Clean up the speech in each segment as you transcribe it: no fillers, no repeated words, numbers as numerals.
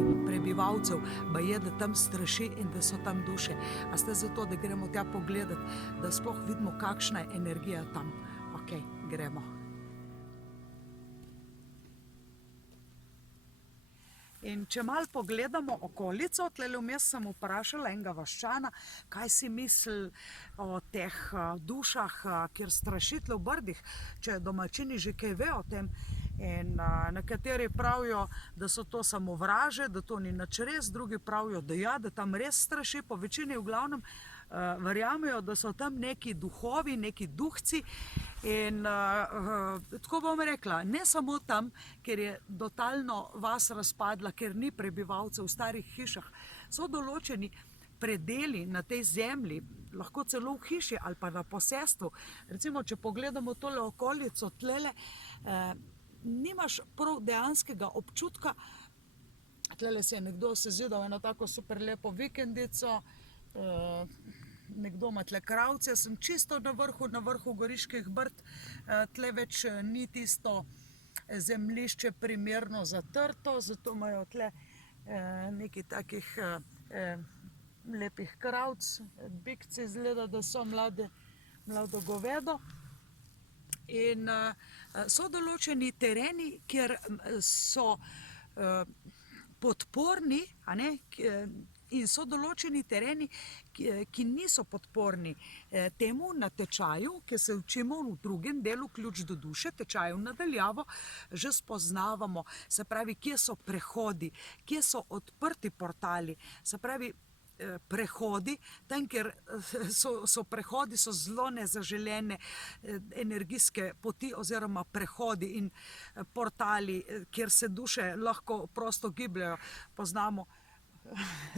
ni prebivalcev, baje, da tam straši in da so tam duše. A ste zato, da gremo tja pogledati, da sploh vidimo, kakšna je energija tam. Ok, gremo. In če malo pogledamo okolico, tlele vmes sem vprašala enega vaščana, kaj si misli o teh dušah, kjer straši tle v Brdih, če domačini že kaj ve o tem. In nekateri pravijo, da so to samo vraže, da to ni nič res, drugi pravijo, da ja, da tam res straši, po večini v glavnem verjamejo, da so tam neki duhovi, neki duhci. In tako bom rekla, ne samo tam, ker je totalno vas razpadla, ker ni prebivalcev v starih hišah, so določeni predeli na tej zemlji, lahko celo v hiši ali pa na posestvu. Recimo, če pogledamo tole okolico tlele, nimaš prav dejanskega občutka. Tlele si je nekdo sezidal eno tako super lepo vikendico, nekdo ima tle kravce, sem čisto na vrhu Goriških Brd, tle več ni tisto zemljišče primerno za trto, zato imajo tle nekaj takih lepih kravc, bikci izgleda, da so mlado govedo. In so določeni tereni, kjer so podporni, a ne, in so določeni tereni, ki niso podporni temu natečaju, ki se učimo v drugem delu Ključ do duše, tečaju nadaljavo, že spoznavamo, se pravi, kje so prehodi, kje so odprti portali, se pravi, prehodi, tam, kjer so prehodi, so zelo nezaželene energijske poti oziroma prehodi in portali, kjer se duše lahko prosto gibljajo. Poznamo,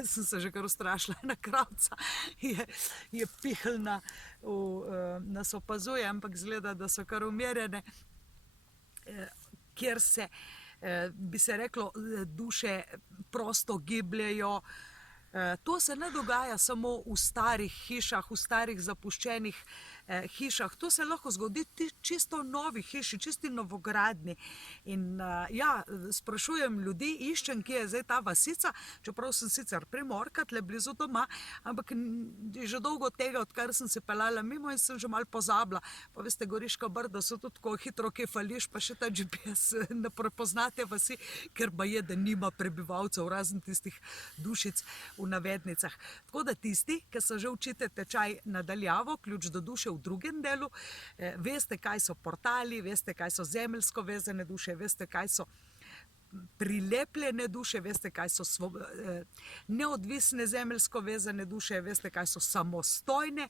sem se že kar ustrašila, ena kravca je pihlna, nas opazuje, ampak izgleda, da so kar umirjene, kjer se, bi se reklo, duše prosto gibljajo. To se ne dogaja samo v starih hišah, v starih zapuščenih hišah, to se lahko zgodi čisto v novi hiši, čisti novogradni. In ja, sprašujem ljudi, iščem, kje je zdaj ta vasica, čeprav sem sicer Primorka, tle blizu doma, ampak že dolgo tega, odkar sem se peljala mimo in sem že malo pozabila. Pa veste, Goriška Brda so tudi tako hitro, kje fališ, pa še ta GPS ne prepoznate vasi, ker baje, da nima prebivalcev, razen tistih dušic v navednicah. Tako da tisti, ki se že učite tečaj nadaljavo, Ključ do duše v drugem delu, veste, kaj so portali, veste, kaj so zemeljsko vezane duše, veste, kaj so prilepljene duše, veste, kaj so neodvisne zemeljsko vezane duše, veste, kaj so samostojne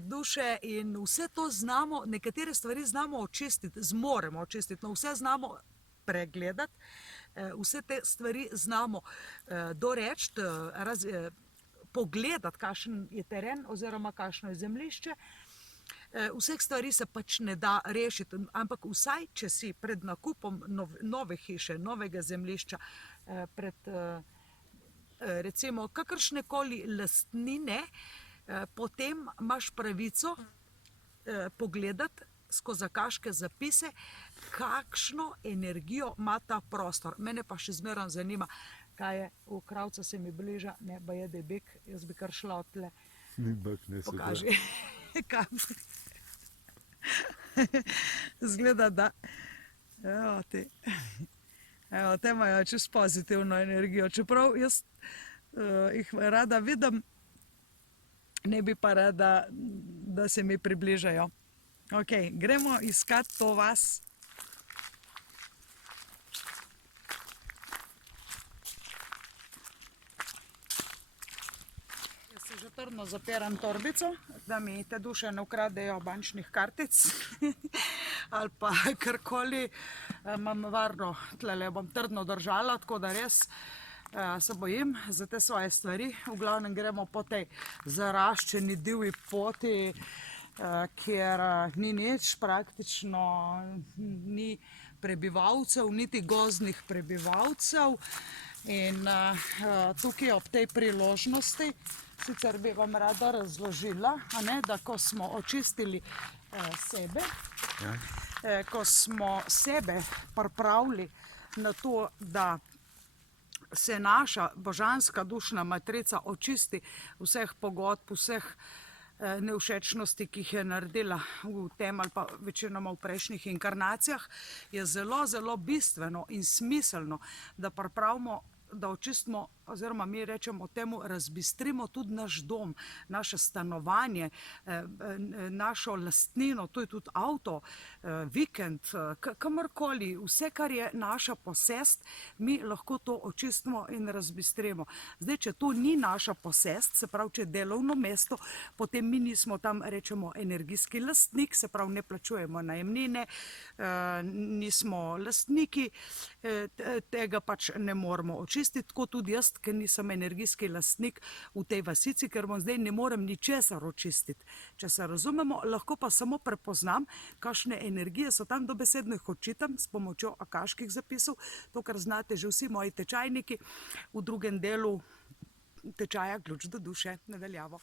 duše, in vse to znamo, nekatere stvari znamo očistiti, zmoremo očistiti, no vse znamo pregledati, vse te stvari znamo doreči, pogledati, kakšen je teren oziroma kakšno je zemljišče. Vseh stvari se pač ne da rešiti, ampak vsaj, če si pred nakupom nove hiše, novega zemljišča, pred recimo kakršnekoli lastnine, potem imaš pravico pogledati skozi kakšne zapise, kakšno energijo ima ta prostor. Mene pa še zmeraj zanima, kaj je, kravca se mi bliža, ne, baje, da je bik, jaz bi kar šla od tle. Ni bik, ne se da. Pokaži. Zgleda, da evo ti. Evo, te imajo čisto pozitivno energijo, čeprav jaz jih rada vidim, ne bi pa rada, da se mi približajo. Ok, gremo iskati to vas. Jaz si že trdno zapiram torbico, da mi te duše ne ukradejo bančnih kartic ali pa karkoli. Imam varno, tlele bom trdno držala, tako da res se bojim za te svoje stvari. V glavnem gremo po tej zaraščeni divji poti, kjer ni nič, praktično ni prebivalcev, niti gozdnih prebivalcev. In tukaj ob tej priložnosti, sicer bi vam rada razložila, da ko smo očistili sebe, ko smo sebe pripravili na to, da se naša božanska dušna matrica očisti vseh pogodb, vseh nevšečnosti, ki jih je naredila v tem ali pa večinoma v prejšnjih inkarnacijah, je zelo, zelo bistveno in smiselno, da pripravimo, da očistimo, oziroma mi rečemo temu, razbistrimo tudi naš dom, naše stanovanje, našo lastnino, to je tudi avto, vikend, kamorkoli, vse, kar je naša posest, mi lahko to očistimo in razbistrimo. Zdaj, če to ni naša posest, se pravi, če je delovno mesto, potem mi nismo tam, rečemo, energijski lastnik, se pravi, ne plačujemo najemnine, nismo lastniki, tega pač ne moremo očistiti, tako tudi jaz, ker nisem energijski lastnik v tej vasici, ker bom zdaj ne morem ničesar očistiti. Če se razumemo, lahko pa samo prepoznam, kakšne energije so tam, dobesedno jih očitam s pomočjo akaških zapisov, to, kar znate že vsi moji tečajniki, v drugem delu tečaja Ključ do duše, nadaljavo.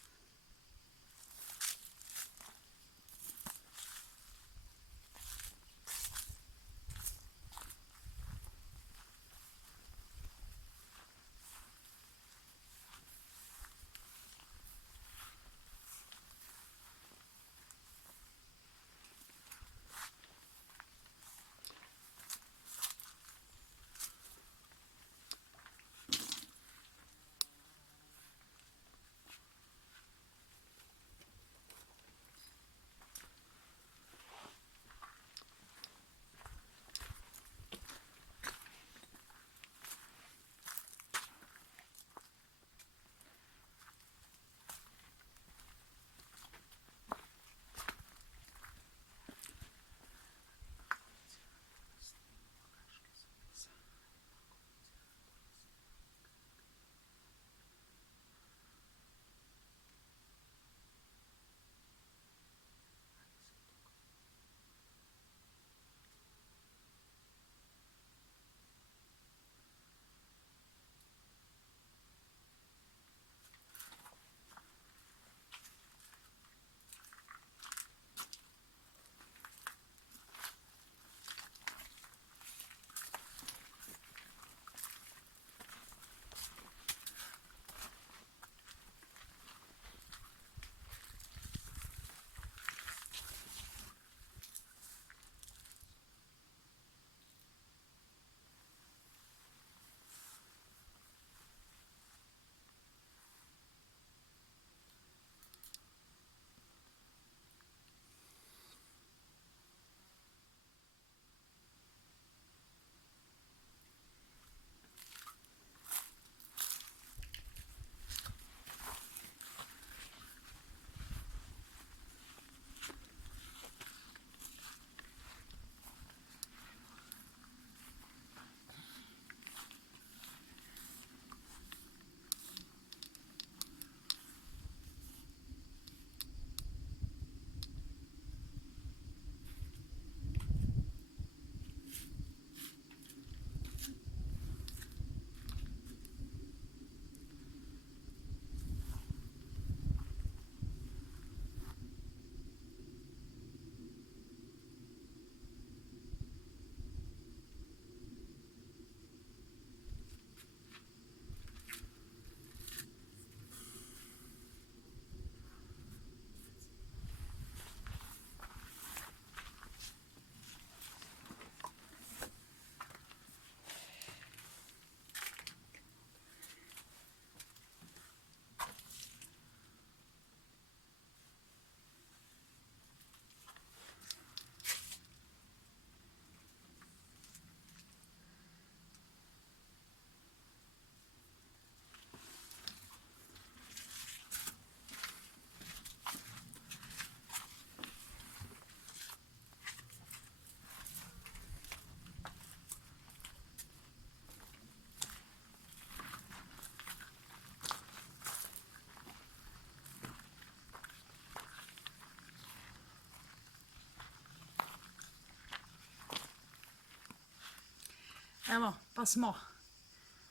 Evo, pa smo,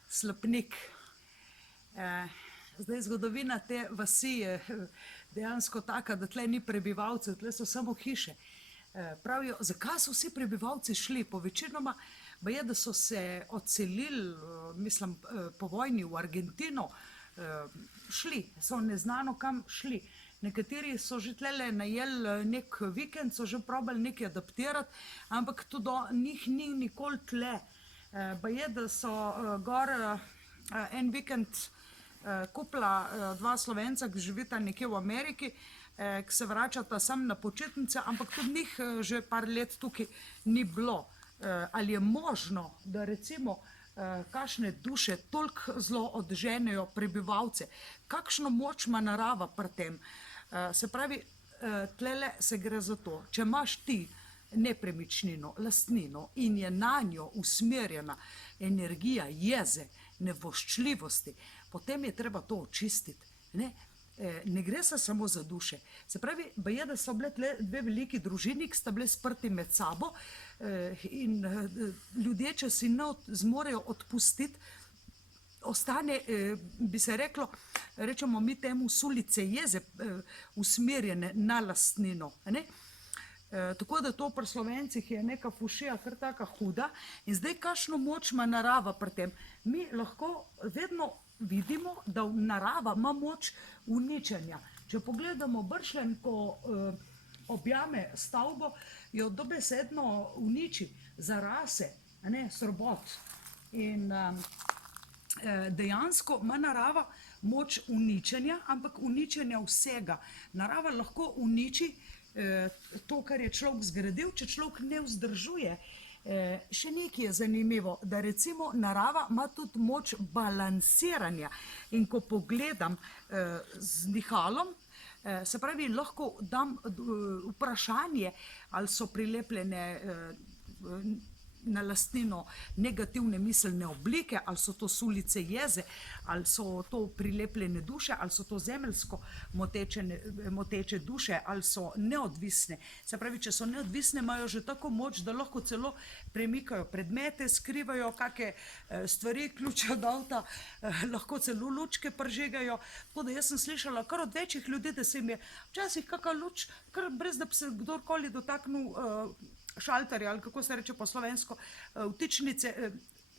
Slapnik. Zdaj, zgodovina te vasi je dejansko taka, da tle ni prebivalcev, tle so samo hiše. Pravijo, zakaj so vsi prebivalci šli? Po večinoma Baje, da so se odselili, mislim, po vojni v Argentino, šli, so neznano kam šli. Nekateri so že tlele najeli nek vikend, so že probali nekaj adaptirati, ampak to do njih ni nikoli tle. Baje, da so gor en vikend kupila dva Slovenca, ki živita nekje v Ameriki, ki se vračata sam na počitnice, ampak tudi njih že par let tukaj ni bilo. Ali je možno, da recimo kakšne duše toliko zelo odženejo prebivalce? Kakšno moč ima narava pri tem? Se pravi, tlele se gre za to, če imaš ti nepremičnino, lastnino in je na njo usmerjena energija jeze, nevoščljivosti, potem je treba to očistiti. Ne gre se samo za duše. Se pravi, baje, da so bile tle dve veliki družini, ki sta bile sprti med sabo in ljudje, če si ne zmorejo odpustiti, ostane, bi se reklo, rečemo mi temu sulice jeze, usmerjene na lastnino. Tako da to pri Slovencih je neka fušija kar taka huda. In zdaj, kakšno moč ima narava pri tem? Mi lahko vedno vidimo, da narava ima moč uničenja. Če pogledamo Bršljen, ko objame stavbo, jo dobesedno uniči, zarase, srbot. In dejansko ima narava moč uničenja, ampak uničenja vsega. Narava lahko uniči to, kar je človek zgradil, če človek ne vzdržuje. Še nekaj je zanimivo, da recimo narava ima tudi moč balansiranja. In ko pogledam z nihalom, se pravi, lahko dam vprašanje, ali so prilepljene na lastnino negativne miselne oblike, ali so to sulice jeze, ali so to prilepljene duše, ali so to zemeljsko moteče duše, ali so neodvisne. Se pravi, če so neodvisne, imajo že tako moč, da lahko celo premikajo predmete, skrivajo kakšne stvari, ključe od avta, lahko celo lučke prižigajo. Tako da jaz sem slišala kar od večjih ljudi, da se jim je včasih kakšna luč, kar brez da bi se kdorkoli dotaknil šalterja, ali kako se reče po slovensko, vtičnice,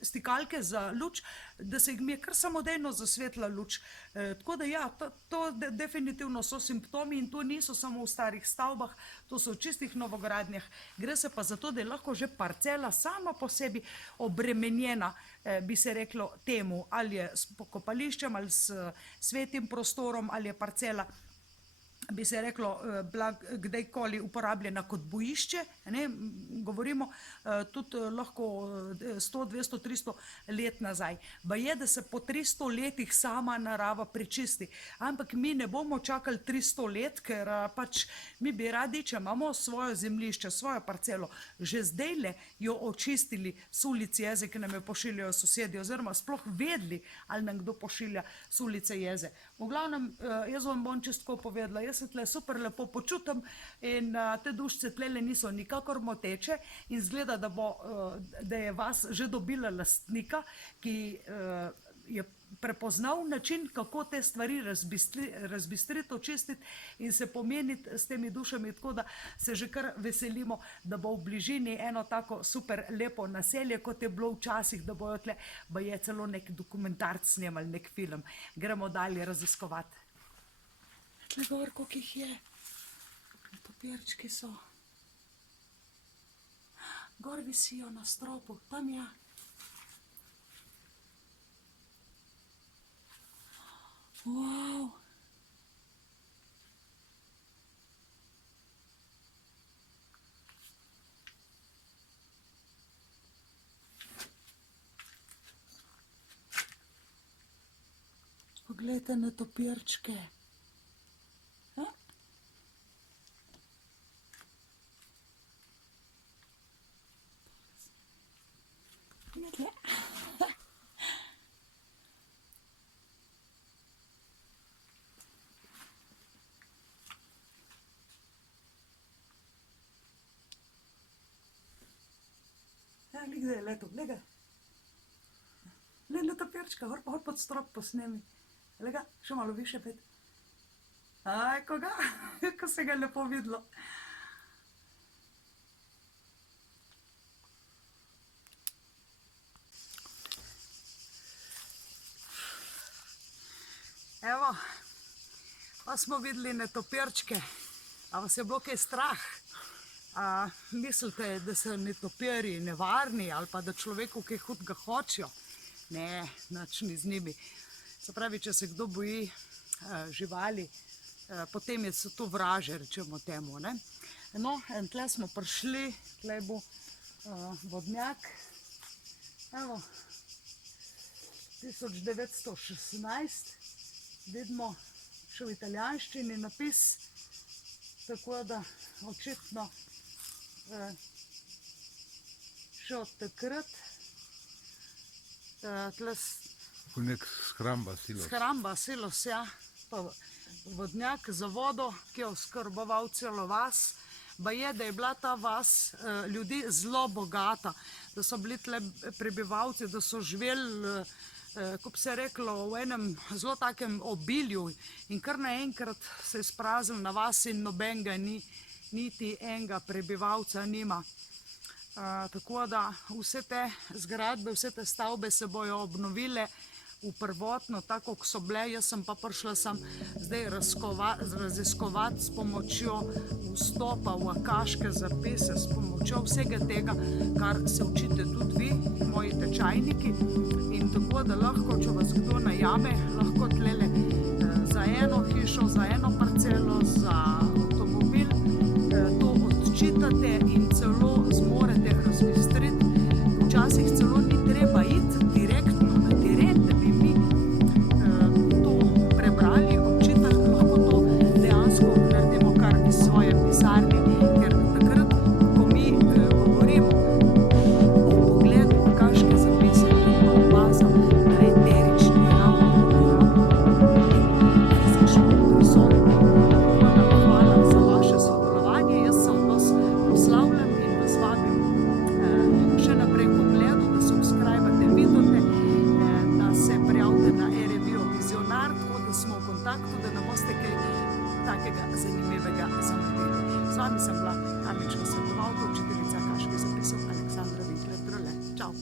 stikalke za luč, da se jim je kar samodejno zasvetila luč. Tako da ja, to definitivno so simptomi in to niso samo v starih stavbah, to so v čistih novogradnjah. Gre se pa za to, da je lahko že parcela sama po sebi obremenjena, bi se reklo temu, ali je s pokopališčem, ali s svetim prostorom, ali je parcela, bi se reklo, bila kdajkoli uporabljena kot bojišče, govorimo tudi lahko 100, 200, 300 let nazaj. Baje, da se po 300 letih sama narava prečisti, ampak mi ne bomo čakali 300 let, ker pač mi bi radi, če imamo svojo zemljišče, svojo parcelo, že zdajle jo očistili sulice jeze, ki nam jo pošiljajo sosedje, oziroma sploh vedli, ali nam kdo pošilja sulice jeze. V glavnem, jaz vam bom čisto povedala, jaz se tle super lepo počutim in te dušice tlele niso nikakor moteče in zgleda, da je vas že dobila lastnika, ki je prepoznal način, kako te stvari razbistriti, očistiti in se pomeniti s temi dušami, tako da se že kar veselimo, da bo v bližini eno tako super lepo naselje, kot je bilo včasih, da bojo tle, ba je celo nek dokumentarc snemali, nek film. Gremo dalje raziskovati. Tle gor, koliko jih je. Topirčki so. Gor visijo na stropu, tam je. Wow. Poglejte na topirčke. Ja, gledaj je leto, gledaj. Gledaj topirčka, hor pod strop posnemi. Gledaj, še malo više pet. Aj, koga? Ko se ga lepo videlo. Evo, pa smo videli netopirčke. A vas je bilo kaj strah? A mislite, da so netopirji nevarni ali pa da človeku kaj hudega hočejo? Ne, nič ni z njimi. Se pravi, če se kdo boji živali, potem so to vraže, rečemo temu, ne. No, in tle smo prišli, tle bo vodnjak. Evo, 1916, vidimo še v italijanščini napis, tako da očitno še od takrat. Tle Nek shramba silos. Shramba silos, ja, pa vodnjak za vodo, ki je oskrboval celo vas. Baje, da je bila ta vas ljudi zelo bogata, da so bili tle prebivalci, da so živeli, kot bi se reklo, v enem zelo takem obilju in kar naenkrat se je spraznil na vas in nobenega ni, niti enega prebivalca nima. Tako da vse te zgradbe, vse te stavbe se bojo obnovile v prvotno, tako kot so bile. Jaz sem pa prišla zdaj raziskovati s pomočjo vstopa v akaške zapise, s pomočjo vsega tega, kar se učite tudi vi, moji tečajniki. In tako da lahko, če vas kdo najame, lahko tlele za eno hišo, za eno parcelo, za avtomobil, to odčitate in celo zmorete razbistriti. Včasih celo ni treba iti direktno na teren, da bi mi to prebrali, odčitali, lahko to dejansko naredimo kar iz svoje pisarne, ker takrat, ko mi govorimo o pogledu v akaške zapise, je to baza na eterični ravni, fizično prisotna. Hvala za vaše sodelovanje, jaz se od vas poslavljam in vas vabim še naprej k ogledu, da subscribate videote, da se prijavite na e-revijo Vizionar, tako da smo v kontaktu, da ne boste kaj takega zanimivega zamudili. Z vami sem bila karmična svetovalka, učiteljica akaških zapisov Aleksandra Winkler-Drole. Čau!